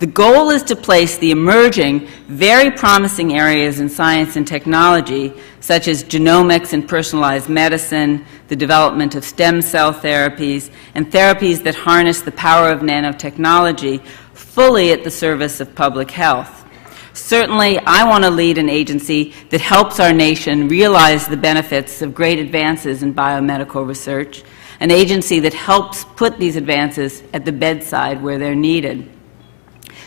The goal is to place the emerging, very promising areas in science and technology, such as genomics and personalized medicine, the development of stem cell therapies, and therapies that harness the power of nanotechnology, fully at the service of public health. Certainly, I want to lead an agency that helps our nation realize the benefits of great advances in biomedical research, an agency that helps put these advances at the bedside where they're needed.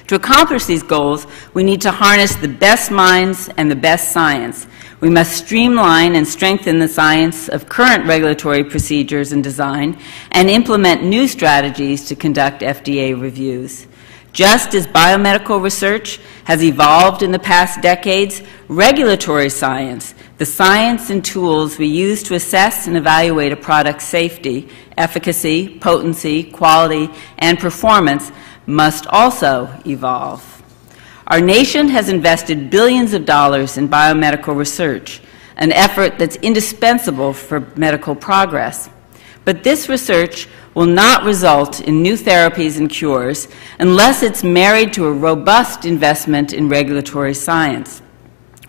To accomplish these goals, we need to harness the best minds and the best science. We must streamline and strengthen the science of current regulatory procedures and design and implement new strategies to conduct FDA reviews. Just as biomedical research has evolved in the past decades, regulatory science, the science and tools we use to assess and evaluate a product's safety, efficacy, potency, quality, and performance must also evolve. Our nation has invested billions of dollars in biomedical research, an effort that's indispensable for medical progress. But this research will not result in new therapies and cures unless it's married to a robust investment in regulatory science.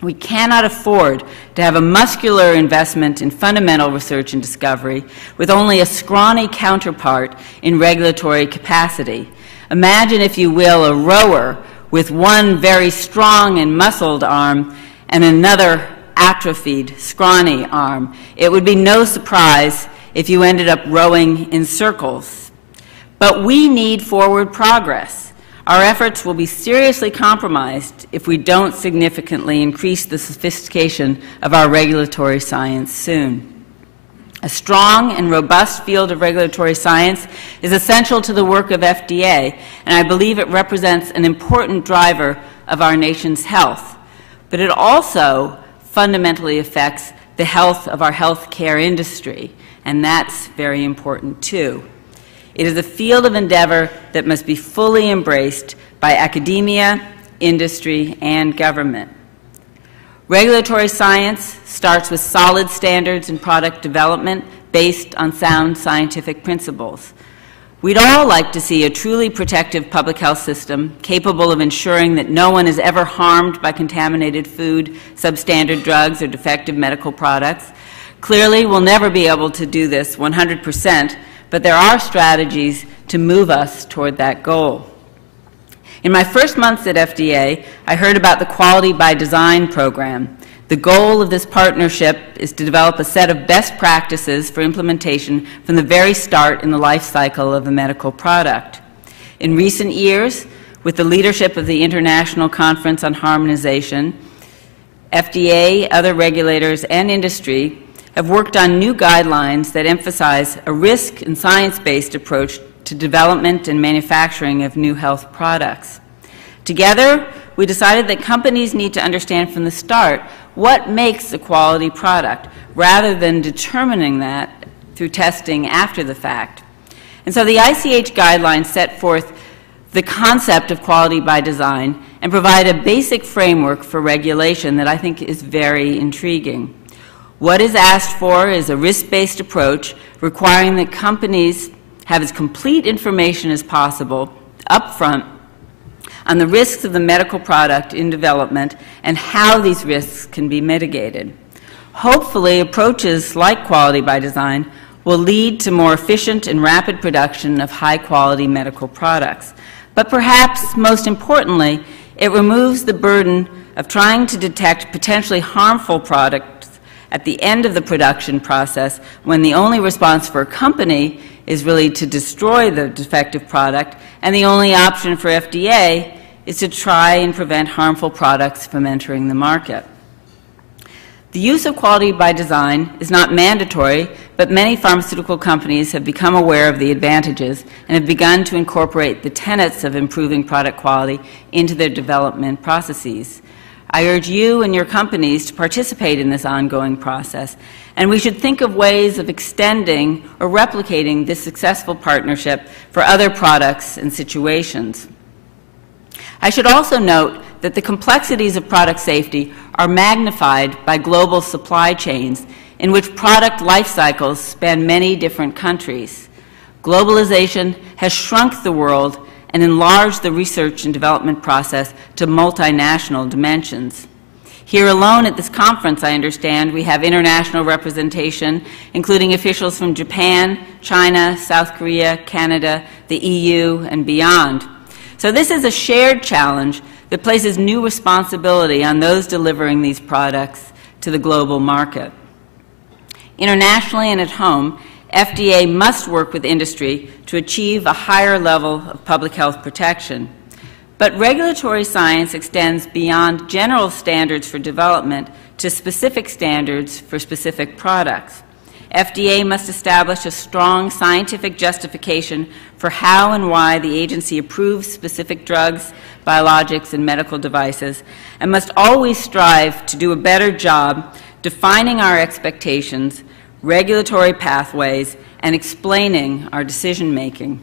We cannot afford to have a muscular investment in fundamental research and discovery with only a scrawny counterpart in regulatory capacity. Imagine, if you will, a rower with one very strong and muscled arm and another atrophied, scrawny arm. It would be no surprise if you ended up rowing in circles. But we need forward progress. Our efforts will be seriously compromised if we don't significantly increase the sophistication of our regulatory science soon. A strong and robust field of regulatory science is essential to the work of FDA, and I believe it represents an important driver of our nation's health. But it also fundamentally affects the health of our healthcare industry, and that's very important too. It is a field of endeavor that must be fully embraced by academia, industry, and government. Regulatory science starts with solid standards in product development based on sound scientific principles. We'd all like to see a truly protective public health system capable of ensuring that no one is ever harmed by contaminated food, substandard drugs, or defective medical products. Clearly, we'll never be able to do this 100%, but there are strategies to move us toward that goal. In my first months at FDA, I heard about the Quality by Design program. The goal of this partnership is to develop a set of best practices for implementation from the very start in the life cycle of a medical product. In recent years, with the leadership of the International Conference on Harmonization, FDA, other regulators, and industry have worked on new guidelines that emphasize a risk and science-based approach to development and manufacturing of new health products. Together, we decided that companies need to understand from the start what makes a quality product, rather than determining that through testing after the fact. And so the ICH guidelines set forth the concept of quality by design and provide a basic framework for regulation that I think is very intriguing. What is asked for is a risk-based approach requiring that companies have as complete information as possible up front on the risks of the medical product in development and how these risks can be mitigated. Hopefully, approaches like quality by design will lead to more efficient and rapid production of high-quality medical products. But perhaps most importantly, it removes the burden of trying to detect potentially harmful products at the end of the production process, when the only response for a company is really to destroy the defective product, and the only option for FDA is to try and prevent harmful products from entering the market. The use of quality by design is not mandatory, but many pharmaceutical companies have become aware of the advantages and have begun to incorporate the tenets of improving product quality into their development processes. I urge you and your companies to participate in this ongoing process, and we should think of ways of extending or replicating this successful partnership for other products and situations. I should also note that the complexities of product safety are magnified by global supply chains in which product life cycles span many different countries. Globalization has shrunk the world and enlarge the research and development process to multinational dimensions. Here alone at this conference, I understand, we have international representation, including officials from Japan, China, South Korea, Canada, the EU, and beyond. So this is a shared challenge that places new responsibility on those delivering these products to the global market. Internationally and at home, FDA must work with industry to achieve a higher level of public health protection. But regulatory science extends beyond general standards for development to specific standards for specific products. FDA must establish a strong scientific justification for how and why the agency approves specific drugs, biologics, and medical devices, and must always strive to do a better job defining our expectations, regulatory pathways, and explaining our decision-making.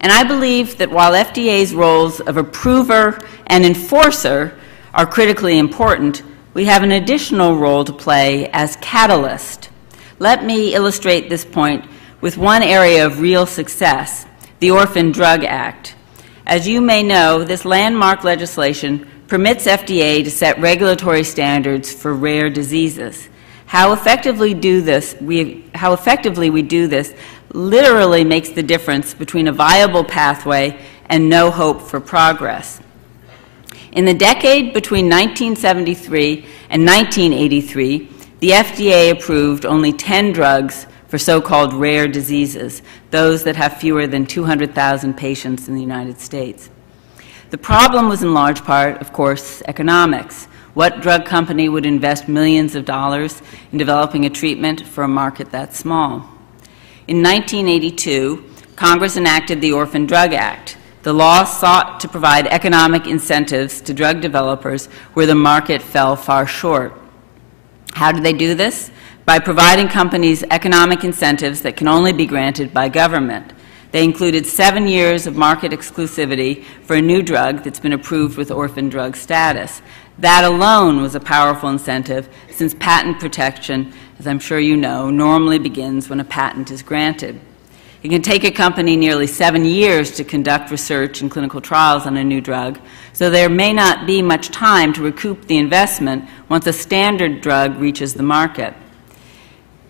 And I believe that while FDA's roles of approver and enforcer are critically important, we have an additional role to play as catalyst. Let me illustrate this point with one area of real success, the Orphan Drug Act. As you may know, this landmark legislation permits FDA to set regulatory standards for rare diseases. How effectively we do this literally makes the difference between a viable pathway and no hope for progress. In the decade between 1973 and 1983, the FDA approved only 10 drugs for so-called rare diseases, those that have fewer than 200,000 patients in the United States. The problem was in large part, of course, economics. What drug company would invest millions of dollars in developing a treatment for a market that small? In 1982, Congress enacted the Orphan Drug Act. The law sought to provide economic incentives to drug developers where the market fell far short. How did they do this? By providing companies economic incentives that can only be granted by government. They included 7 years of market exclusivity for a new drug that's been approved with orphan drug status. That alone was a powerful incentive, since patent protection, as I'm sure you know, normally begins when a patent is granted. It can take a company nearly 7 years to conduct research and clinical trials on a new drug, so there may not be much time to recoup the investment once a standard drug reaches the market.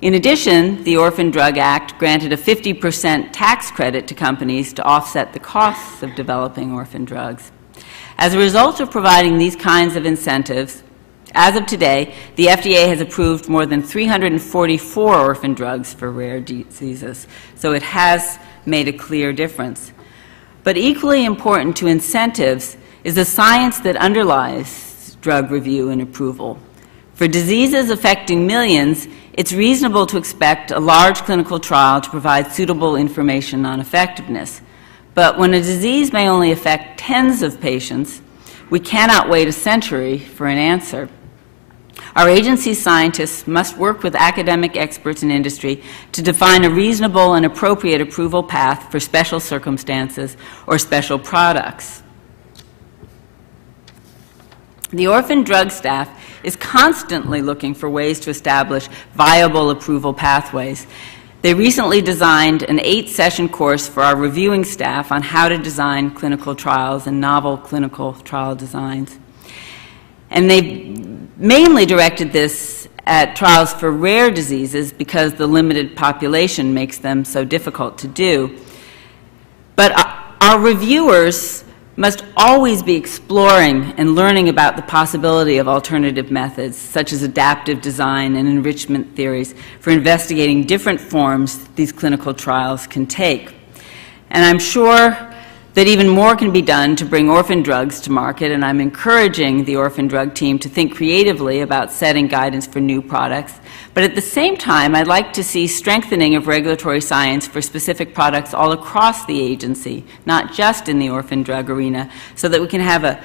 In addition, the Orphan Drug Act granted a 50% tax credit to companies to offset the costs of developing orphan drugs. As a result of providing these kinds of incentives, as of today, the FDA has approved more than 344 orphan drugs for rare diseases, so it has made a clear difference. But equally important to incentives is the science that underlies drug review and approval. For diseases affecting millions, it's reasonable to expect a large clinical trial to provide suitable information on effectiveness. But when a disease may only affect tens of patients, we cannot wait a century for an answer. Our agency's scientists must work with academic experts in industry to define a reasonable and appropriate approval path for special circumstances or special products. The orphan drug staff is constantly looking for ways to establish viable approval pathways. They recently designed an 8-session course for our reviewing staff on how to design clinical trials and novel clinical trial designs. And they mainly directed this at trials for rare diseases because the limited population makes them so difficult to do. But our reviewers must always be exploring and learning about the possibility of alternative methods, such as adaptive design and enrichment theories, for investigating different forms these clinical trials can take. And I'm sure that even more can be done to bring orphan drugs to market, and I'm encouraging the orphan drug team to think creatively about setting guidance for new products. But at the same time, I'd like to see strengthening of regulatory science for specific products all across the agency, not just in the orphan drug arena, so that we can have a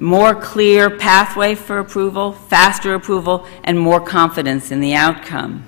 more clear pathway for approval, faster approval, and more confidence in the outcome.